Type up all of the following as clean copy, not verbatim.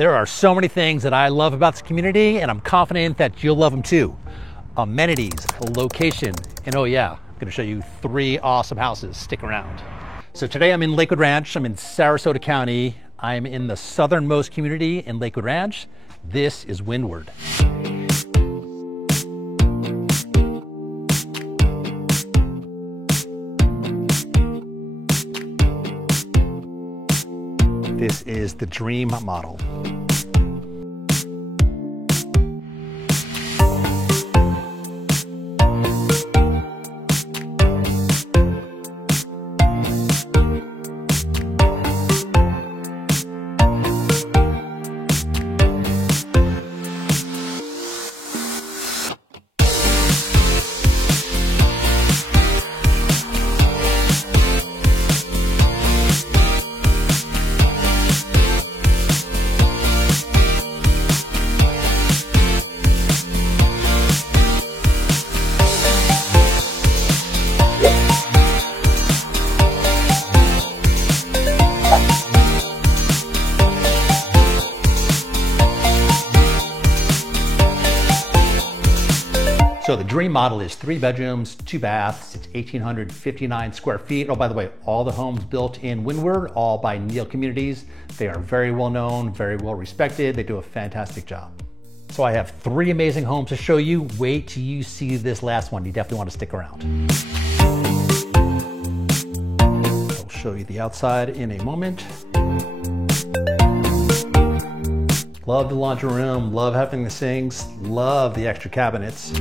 There are so many things that I love about this community, and I'm confident that you'll love them too. Amenities, location, and oh yeah, I'm gonna show you 3 awesome houses. Stick around. So today I'm in Lakewood Ranch. I'm in Sarasota County. I'm in the southernmost community in Lakewood Ranch. This is Windward. This is the dream model. So the dream model is 3 bedrooms, 2 baths. It's 1,859 square feet. Oh, by the way, all the homes built in Windward, all by Neal Communities. They are very well known, very well respected. They do a fantastic job. So I have 3 amazing homes to show you. Wait till you see this last one. You definitely want to stick around. I'll show you the outside in a moment. Love the laundry room, love having the sinks, love the extra cabinets.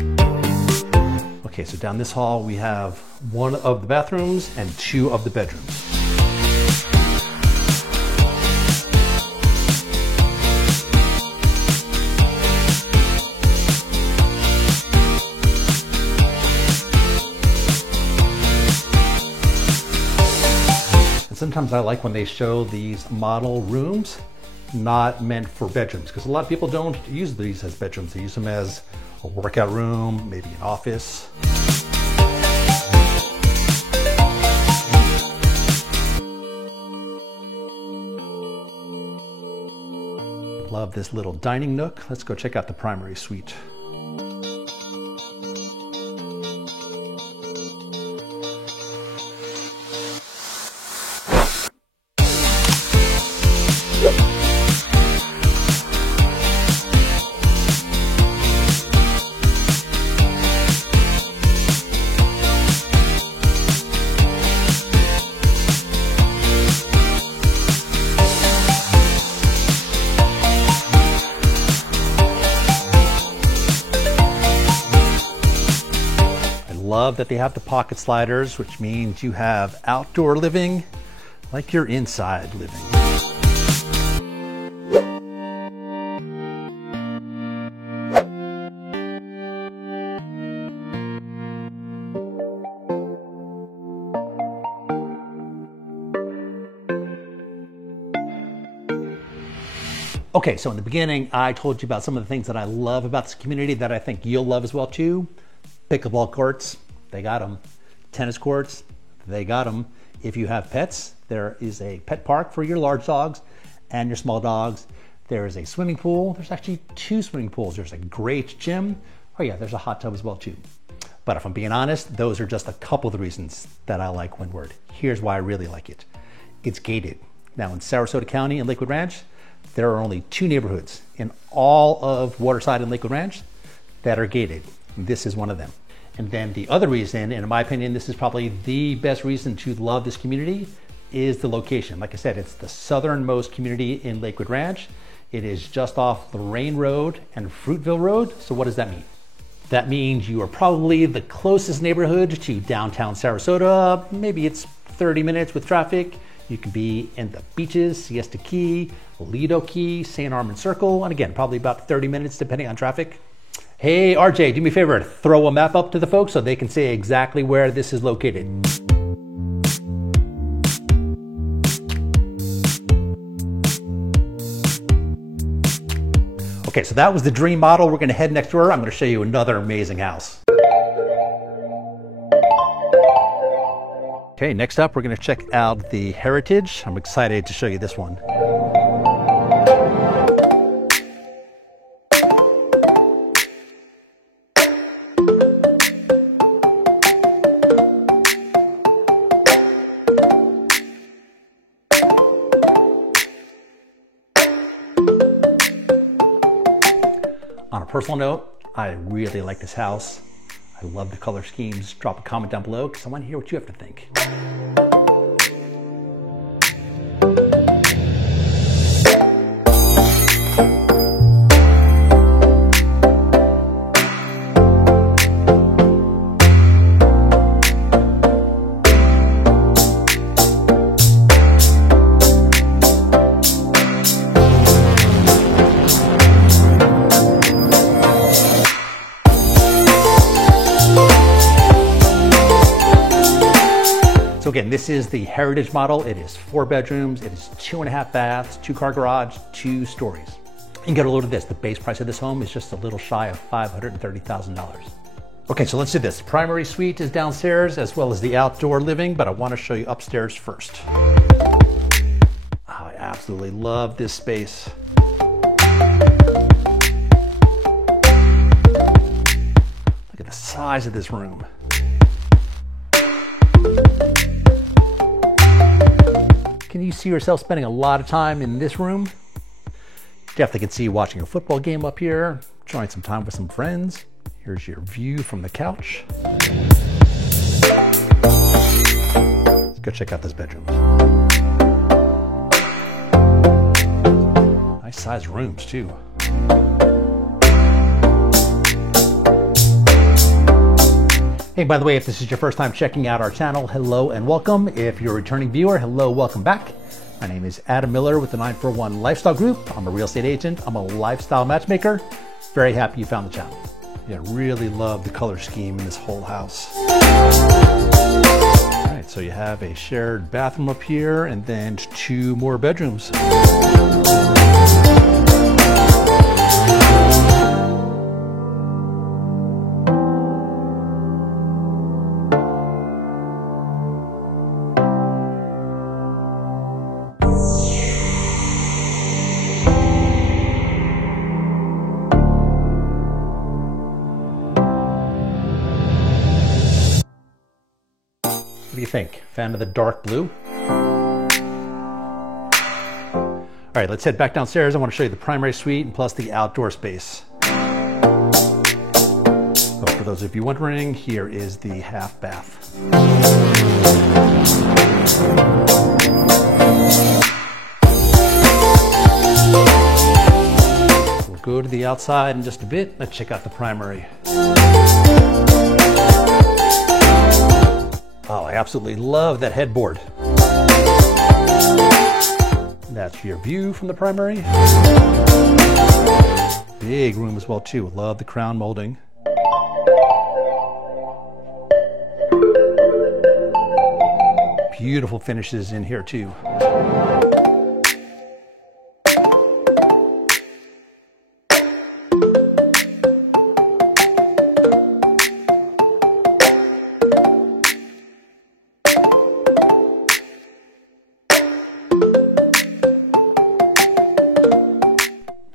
Okay, so down this hall we have 1 of the bathrooms and 2 of the bedrooms. And sometimes I like when they show these model rooms not meant for bedrooms, because a lot of people don't use these as bedrooms. They use them as a workout room, maybe an office. Love this little dining nook. Let's go check out the primary suite. Love that they have the pocket sliders, which means you have outdoor living like you're inside living. Okay, so in the beginning, I told you about some of the things that I love about this community that I think you'll love as well too. Pickleball courts, they got them. Tennis courts, they got them. If you have pets, there is a pet park for your large dogs and your small dogs. There is a swimming pool. There's actually 2 swimming pools. There's a great gym. Oh yeah, there's a hot tub as well too. But if I'm being honest, those are just a couple of the reasons that I like Windward. Here's why I really like it. It's gated. Now in Sarasota County and Lakewood Ranch, there are only 2 neighborhoods in all of Waterside and Lakewood Ranch that are gated. This is one of them. And then the other reason, and in my opinion, this is probably the best reason to love this community, is the location. Like I said, it's the southernmost community in Lakewood Ranch. It is just off Lorraine Road and Fruitville Road. So what does that mean? That means you are probably the closest neighborhood to downtown Sarasota. Maybe it's 30 minutes with traffic. You can be in the beaches, Siesta Key, Lido Key, St. Armand Circle, and again, probably about 30 minutes depending on traffic. Hey, RJ, do me a favor, throw a map up to the folks so they can see exactly where this is located. Okay, so that was the dream model. We're gonna head next door. I'm gonna show you another amazing house. Okay, next up, we're gonna check out the Heritage. I'm excited to show you this one. On a personal note, I really like this house. I love the color schemes. Drop a comment down below because I want to hear what you have to think. So again, this is the Heritage model. It is 4 bedrooms. It is 2.5 baths, 2-car garage, 2 stories. And get a load of this. The base price of this home is just a little shy of $530,000. Okay, so let's do this. The primary suite is downstairs as well as the outdoor living, but I want to show you upstairs first. I absolutely love this space. Look at the size of this room. Can you see yourself spending a lot of time in this room? Definitely can see you watching a football game up here, enjoying some time with some friends. Here's your view from the couch. Let's go check out this bedroom. Nice sized rooms too. Hey, by the way, if this is your first time checking out our channel, hello and welcome. If you're a returning viewer, hello, welcome back. My name is Adam Miller with the 941 Lifestyle Group. I'm a real estate agent. I'm a lifestyle matchmaker. Very happy you found the channel. Yeah, really love the color scheme in this whole house. All right, so you have a shared bathroom up here and then 2 more bedrooms. What do you think? Fan of the dark blue? All right, let's head back downstairs. I want to show you the primary suite and plus the outdoor space. So for those of you wondering, here is the half bath. We'll go to the outside in just a bit. Let's check out the primary. Oh, I absolutely love that headboard. That's your view from the primary. Big room as well too. Love the crown molding. Beautiful finishes in here too.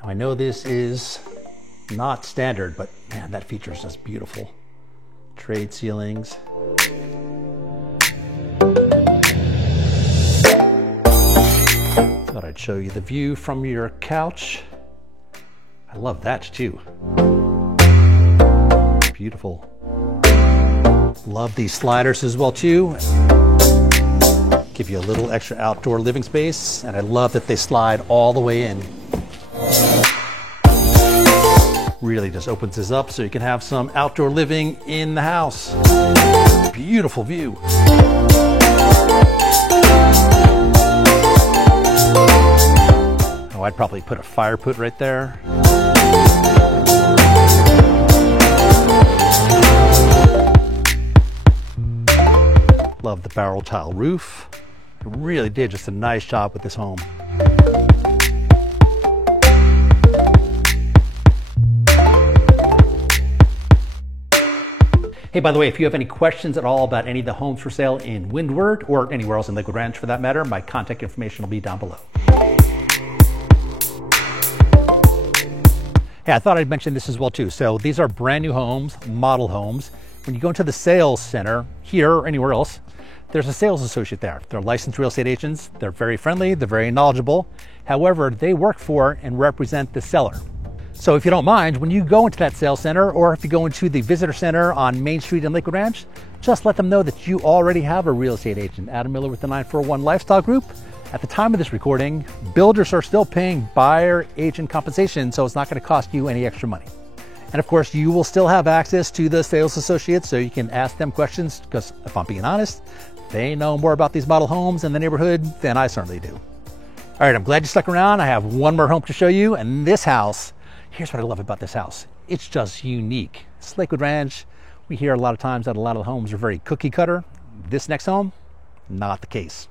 I know this is not standard, but man, that feature is just beautiful. Trade ceilings. Thought I'd show you the view from your couch. I love that too. Beautiful. Love these sliders as well too. Give you a little extra outdoor living space, and I love that they slide all the way in. Really just opens this up so you can have some outdoor living in the house. Beautiful view. Oh, I'd probably put a fire pit right there. Love the barrel tile roof. It really did just a nice job with this home. Hey, by the way, if you have any questions at all about any of the homes for sale in Windward or anywhere else in Lakewood Ranch for that matter, my contact information will be down below. Hey, I thought I'd mention this as well too. So these are brand new homes, model homes. When you go into the sales center here or anywhere else, there's a sales associate there. They're licensed real estate agents. They're very friendly. They're very knowledgeable. However, they work for and represent the seller. So if you don't mind, when you go into that sales center, or if you go into the visitor center on Main Street in Lakewood Ranch, just let them know that you already have a real estate agent. Adam Miller with the 941 Lifestyle Group. At the time of this recording, builders are still paying buyer agent compensation, so it's not going to cost you any extra money. And of course, you will still have access to the sales associates, so you can ask them questions, because if I'm being honest, they know more about these model homes in the neighborhood than I certainly do. All right, I'm glad you stuck around. I have one more home to show you, and this house, here's what I love about this house. It's just unique. It's Lakewood Ranch. We hear a lot of times that a lot of the homes are very cookie cutter. This next home, not the case.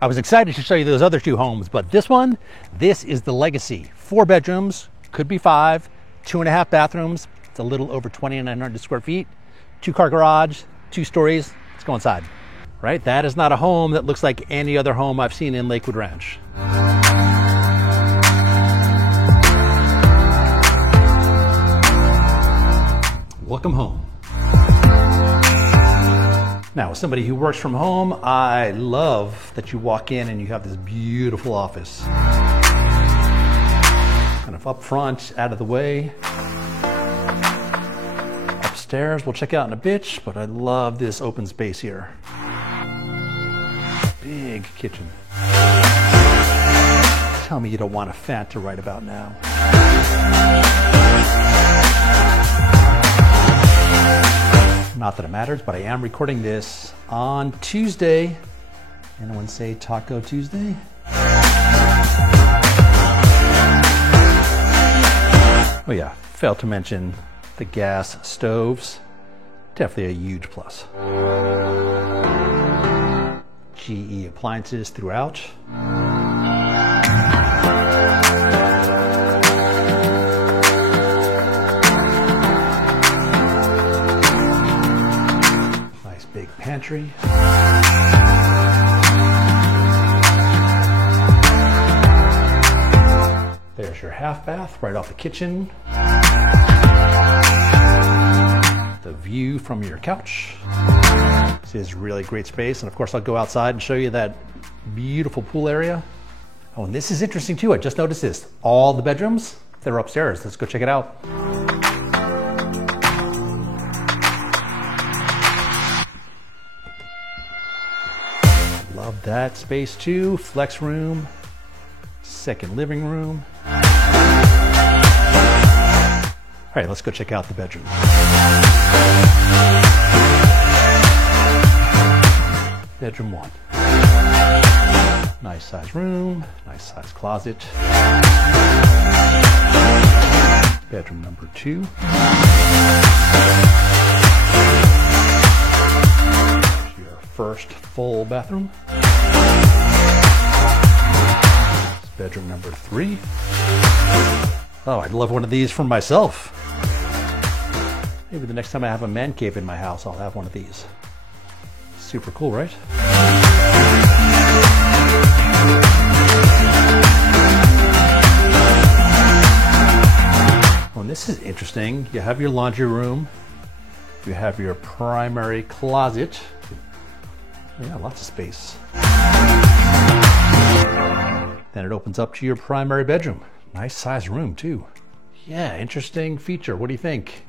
I was excited to show you those other two homes, but this one, this is the Legacy. 4 bedrooms, could be 5, 2.5 bathrooms. It's a little over 2,900 square feet, 2-car garage, 2 stories. Let's go inside. Right, that is not a home that looks like any other home I've seen in Lakewood Ranch. Welcome home. Now, as somebody who works from home, I love that you walk in and you have this beautiful office. Kind of up front, out of the way. Upstairs, we'll check out in a bit, but I love this open space here. Big kitchen. Tell me you don't want a Fanta right about now. Not that it matters, but I am recording this on Tuesday. Anyone say Taco Tuesday? Oh yeah, failed to mention the gas stoves. Definitely a huge plus. GE appliances throughout. Nice big pantry. There's your half bath right off the kitchen. The view from your couch. This is really great space, and of course I'll go outside and show you that beautiful pool area. Oh, and this is interesting too. I just noticed this. All the bedrooms, they're upstairs. Let's go check it out. Love that space too. Flex room, second living room. All right, let's go check out the bedroom. Bedroom 1. Nice size room, nice size closet. Bedroom number 2. Your first full bathroom. Bedroom number 3. Oh, I'd love one of these for myself. Maybe the next time I have a man cave in my house, I'll have one of these. Super cool, right? Well, and this is interesting. You have your laundry room. You have your primary closet. Yeah, lots of space. Then it opens up to your primary bedroom. Nice size room too. Yeah, interesting feature. What do you think?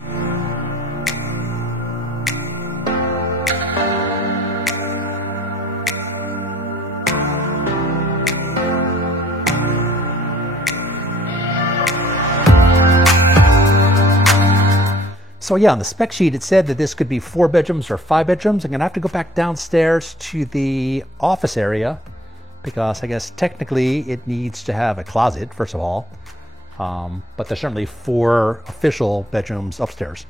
So yeah, on the spec sheet, it said that this could be 4 bedrooms or 5 bedrooms. I'm gonna have to go back downstairs to the office area because I guess technically it needs to have a closet, first of all. But there's certainly 4 official bedrooms upstairs.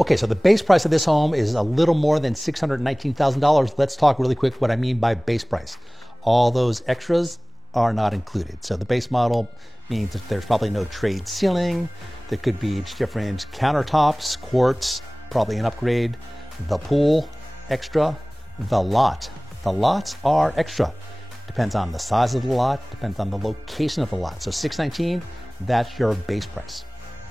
Okay, so the base price of this home is a little more than $619,000. Let's talk really quick what I mean by base price. All those extras are not included. So the base model means that there's probably no trade ceiling. There could be different countertops, quartz, probably an upgrade. The pool, extra. The lot. The lots are extra. Depends on the size of the lot, depends on the location of the lot. So $619, that's your base price.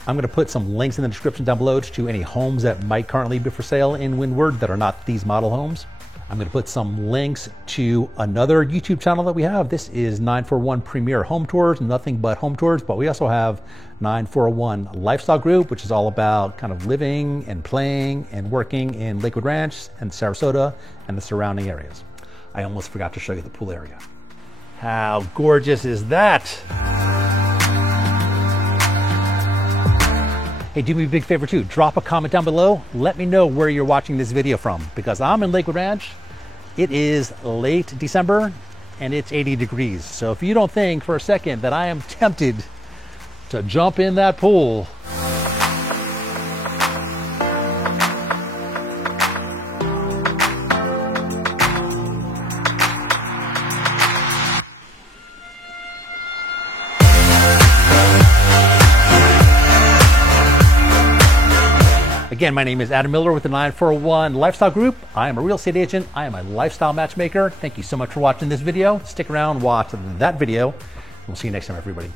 I'm gonna put some links in the description down below to any homes that might currently be for sale in Windward that are not these model homes. I'm going to put some links to another YouTube channel that we have. This is 941 Premier Home Tours, nothing but home tours, but we also have 941 Lifestyle Group, which is all about kind of living and playing and working in Lakewood Ranch and Sarasota and the surrounding areas. I almost forgot to show you the pool area. How gorgeous is that? Hey, do me a big favor too. Drop a comment down below. Let me know where you're watching this video from, because I'm in Lakewood Ranch. It is late December and it's 80 degrees. So if you don't think for a second that I am tempted to jump in that pool, again, my name is Adam Miller with the 941 Lifestyle Group. I am a real estate agent. I am a lifestyle matchmaker. Thank you so much for watching this video. Stick around, watch that video. We'll see you next time, everybody.